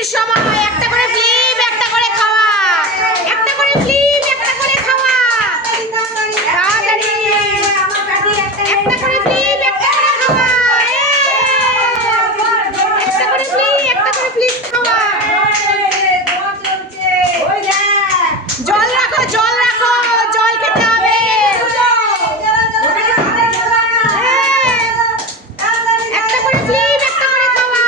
ফ্লিপের সময় একটা করে ফ্লিপ, একটা করে খাওয়া, একটা করে ফ্লিপ, একটা করে খাওয়া, তাড়াতাড়ি একটা করে ফ্লিপ, একটা করে খাওয়া, একটা করে ফ্লিপ, একটা করে ফ্লিপ খাওয়া। জল রাখো, জল রাখো, জল খেতে হবে। একটা করে ফ্লিপ, একটা করে খাওয়া।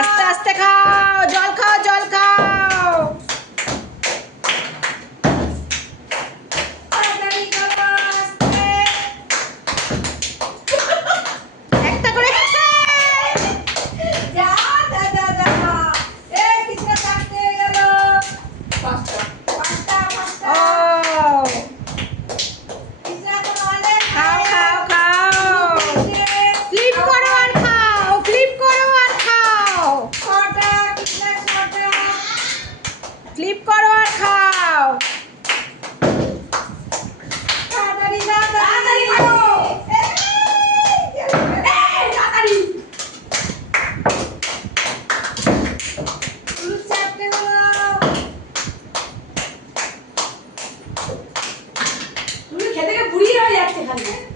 আস্তে আস্তে খাও, জল খাও, জল খাও। একটা করে খাও, খাও, খাও। ফ্লিপ করো আর খাও, ফ্লিপ করো আর খাও, ফ্লিপ করো আর খাও। খেতে বুড়ি হয়ে যাচ্ছে খালি।